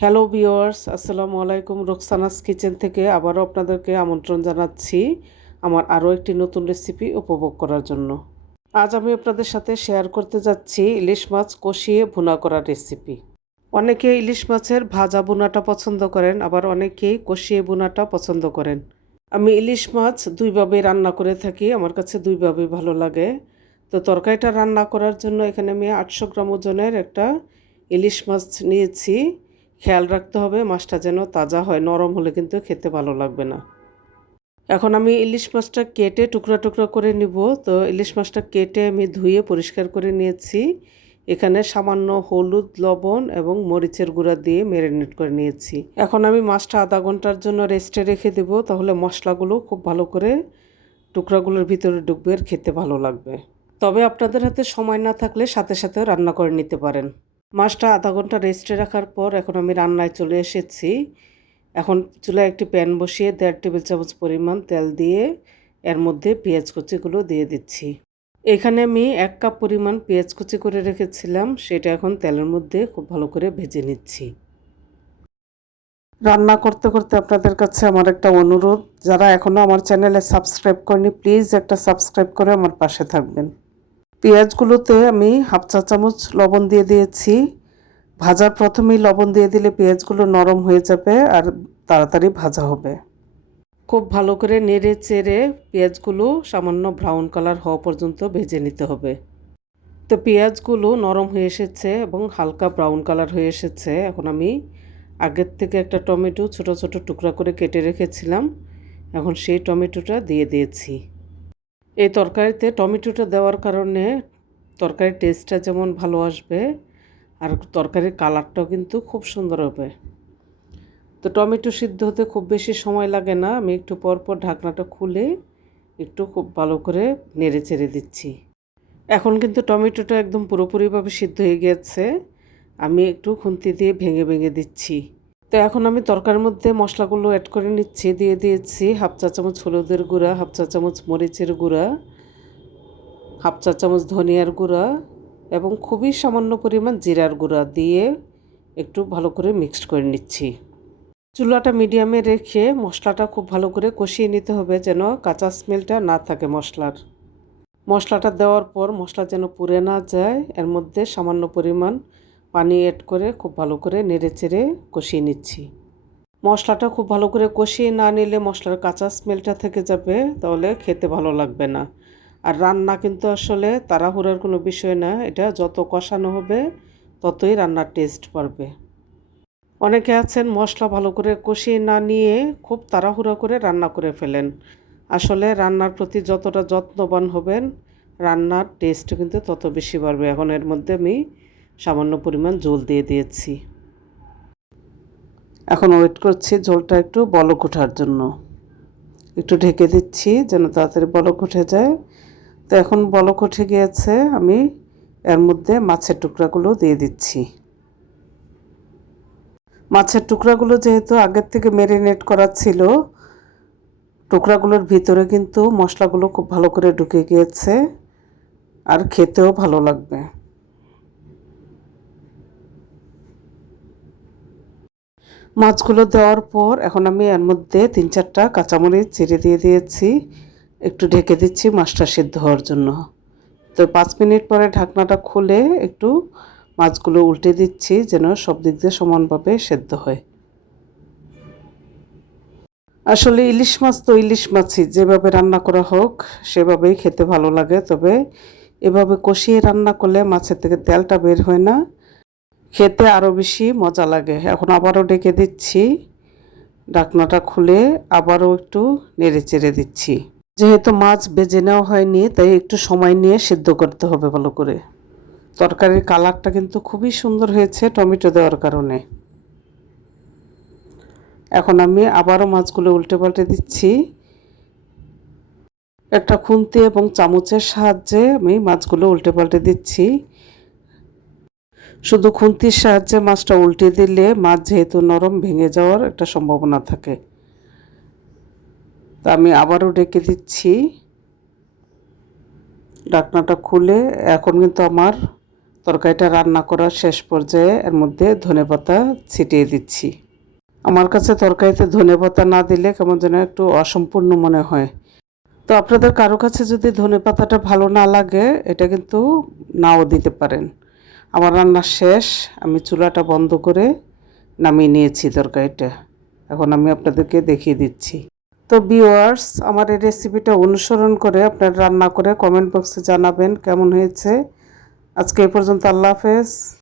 Hello viewers, আসসালামু আলাইকুম। Roksana's kitchen থেকে আবারও আপনাদেরকে আমন্ত্রণ জানাচ্ছি আমার আরও একটি নতুন রেসিপি উপভোগ করার জন্য। আজ আমি আপনাদের সাথে শেয়ার করতে যাচ্ছি ইলিশ মাছ কষিয়ে ভুনা করার রেসিপি। অনেকে ইলিশ মাছের ভাজা ভুনাটা পছন্দ করেন, আবার অনেকেই কষিয়ে ভুনাটা পছন্দ করেন। আমি ইলিশ মাছ দুইভাবেই রান্না করে থাকি, আমার কাছে দুইভাবেই ভালো লাগে। তো তরকারিটা রান্না করার জন্য এখানে আমি 800 গ্রাম ওজনের একটা ইলিশ মাছ নিয়েছি। খেয়াল রাখতে হবে মাছটা যেন তাজা হয়, নরম হলে কিন্তু খেতে ভালো লাগবে না। এখন আমি ইলিশ মাছটা কেটে টুকরা টুকরা করে নিব। তো ইলিশ মাছটা কেটে আমি ধুয়ে পরিষ্কার করে নিয়েছি। এখানে সামান্য হলুদ, লবণ এবং মরিচের গুঁড়া দিয়ে ম্যারিনেট করে নিয়েছি। এখন আমি মাছটা আধা ঘন্টার জন্য রেস্টে রেখে দেব, তাহলে মশলাগুলো খুব ভালো করে টুকরাগুলোর ভিতরে ঢুকবে আর খেতে ভালো লাগবে। তবে আপনাদের হাতে সময় না থাকলে সাথে সাথে রান্না করে নিতে পারেন। মাছটা আধা ঘন্টা রেস্টে রাখার পর এখন আমি রান্নায় চলে এসেছি। এখন চুলায় একটি প্যান বসিয়ে 1.5 টেবিল চামচ পরিমাণ তেল দিয়ে এর মধ্যে পেঁয়াজ কুচিগুলো দিয়ে দিচ্ছি। এখানে আমি 1 কাপ পরিমাণ পেঁয়াজ কুচি করে রেখেছিলাম, সেটা এখন তেলের মধ্যে খুব ভালো করে ভেজে নিচ্ছি। রান্না করতে করতে আপনাদের কাছে আমার একটা অনুরোধ, যারা এখনও আমার চ্যানেলে সাবস্ক্রাইব করেনি প্লিজ একটা সাবস্ক্রাইব করে আমার পাশে থাকবেন। পেঁয়াজগুলোতে আমি 1/2 চা চামচ লবণ দিয়ে দিয়েছি। ভাজার প্রথমেই লবণ দিয়ে দিলে পেঁয়াজগুলো নরম হয়ে যাবে আর তাড়াতাড়ি ভাজা হবে। খুব ভালো করে নেড়ে চেড়ে পেঁয়াজগুলো সামান্য ব্রাউন কালার হওয়া পর্যন্ত ভেজে নিতে হবে। তো পেঁয়াজগুলো নরম হয়ে এসেছে এবং হালকা ব্রাউন কালার হয়ে এসেছে। এখন আমি আগের থেকে একটা টমেটো ছোট ছোট টুকরা করে কেটে রেখেছিলাম, এখন সেই টমেটোটা দিয়ে দিয়েছি। এই তরকারিতে টমেটোটা দেওয়ার কারণে তরকারির টেস্টটা যেমন ভালো আসবে আর তরকারির কালারটাও কিন্তু খুব সুন্দর হবে। তো টমেটো সিদ্ধ হতে খুব বেশি সময় লাগে না, আমি একটু পর পর ঢাকনাটা খুলে একটু খুব ভালো করে নেড়ে চেড়ে দিচ্ছি। এখন কিন্তু টমেটোটা একদম পুরোপুরিভাবে সিদ্ধ হয়ে গেছে, আমি একটু খুন্তি দিয়ে ভেঙে ভেঙে দিচ্ছি। তো এখন আমি তরকারির মধ্যে মশলাগুলো অ্যাড করে নিচ্ছি। দিয়ে দিয়েছি 1/2 চা চামচ হলুদের গুঁড়া, 1/2 চা চামচ মরিচের গুঁড়া, 1/2 চা চামচ ধনিয়ার গুঁড়া এবং খুবই সামান্য পরিমাণ জিরার গুঁড়া দিয়ে একটু ভালো করে মিক্সড করে নিচ্ছি। চুলাটা মিডিয়ামে রেখে মশলাটা খুব ভালো করে কষিয়ে নিতে হবে, যেন কাঁচা স্মেলটা না থাকে মশলার। মশলাটা দেওয়ার পর মশলা যেন পুড়ে না যায়, এর মধ্যে সামান্য পরিমাণ পানি অ্যাড করে খুব ভালো করে নেড়ে চেড়ে কষিয়ে নিচ্ছি। মশলাটা খুব ভালো করে কষিয়ে না নিলে মশলার কাঁচা স্মেলটা থেকে যাবে, তাহলে খেতে ভালো লাগবে না। আর রান্না কিন্তু আসলে তাড়াহুড়ার কোনো বিষয় না, এটা যত কষানো হবে ততই রান্নার টেস্ট বাড়বে। অনেকে আছেন মশলা ভালো করে কষিয়ে না নিয়ে খুব তাড়াহুড়া করে রান্না করে ফেলেন। আসলে রান্নার প্রতি যতটা যত্নবান হবেন রান্নার টেস্ট কিন্তু তত বেশি বাড়বে। এখন এর মধ্যে আমি সামান্য পরিমাণ জল দিয়ে দিয়েছি। এখন ওয়েট করছি ঝোলটা একটু বলক ওঠার জন্য। একটু ঢেকে দিচ্ছি যেন তাড়াতাড়ি বলক উঠে যায়। তো এখন বলক উঠে গিয়েছে, আমি এর মধ্যে মাছের টুকরাগুলো দিয়ে দিচ্ছি। মাছের টুকরাগুলো যেহেতু আগের থেকে ম্যারিনেট করা ছিল, টুকরাগুলোর ভিতরে কিন্তু মশলাগুলো খুব ভালো করে ঢুকে গিয়েছে আর খেতেও ভালো লাগবে। মাছগুলো দেওয়ার পর এখন আমি এর মধ্যে 3-4টা কাঁচামরিচ চিড়ে দিয়ে দিয়েছি। একটু ঢেকে দিচ্ছি মাছটা সিদ্ধ হওয়ার জন্য। তো 5 মিনিট পরে ঢাকনাটা খুলে একটু মাছগুলো উল্টে দিচ্ছি যেন সব দিক দিয়ে সমানভাবে সেদ্ধ হয়। আসলে ইলিশ মাছ তো ইলিশ মাছই, যেভাবে রান্না করা হোক সেভাবেই খেতে ভালো লাগে। তবে এভাবে কষিয়ে রান্না করলে মাছের থেকে তেলটা বের হয় না, খেতে আরও বেশি মজা লাগে। এখন আবারও ডেকে দিচ্ছি, ঢাকনাটা খুলে আবারও একটু নেড়ে চেড়ে দিচ্ছি। যেহেতু মাছ ভেজে নেওয়া হয়নি তাই একটু সময় নিয়ে সিদ্ধ করতে হবে ভালো করে। তরকারির কালারটা কিন্তু খুবই সুন্দর হয়েছে টমেটো দেওয়ার কারণে। এখন আমি আবারও মাছগুলো উল্টে পাল্টে দিচ্ছি। একটা খুন্তি এবং চামচের সাহায্যে আমি মাছগুলো উল্টে পাল্টে দিচ্ছি। শুধু খুন্তির সাহায্যে মাছটা উল্টে দিলে মাছ যেহেতু নরম ভেঙে যাওয়ার একটা সম্ভাবনা থাকে। তা আমি আবারও ডেকে দিচ্ছি, ঢাকনাটা খুলে এখন কিন্তু আমার তরকারিটা রান্না করার শেষ পর্যায়ে এর মধ্যে ধনেপাতা ছিটিয়ে দিচ্ছি। আমার কাছে তরকারিতে ধনেপাতা না দিলে কেমন যেন একটু অসম্পূর্ণ মনে হয়। তো আপনাদের কারো কাছে যদি ধনেপাতাটা ভালো না লাগে এটা কিন্তু নাও দিতে পারেন। আমার রান্না শেষ, আমি চুলাটা বন্ধ করে নামিয়ে নিয়েছি তরকারিটা। এখন আমি আপনাদেরকে দেখিয়ে দিচ্ছি। তো ভিউয়ার্স, আমার এই রেসিপিটা অনুসরণ করে আপনারা রান্না করে কমেন্ট বক্সে জানাবেন কেমন হয়েছে। আজকে এই পর্যন্ত, আল্লাহ হাফেজ।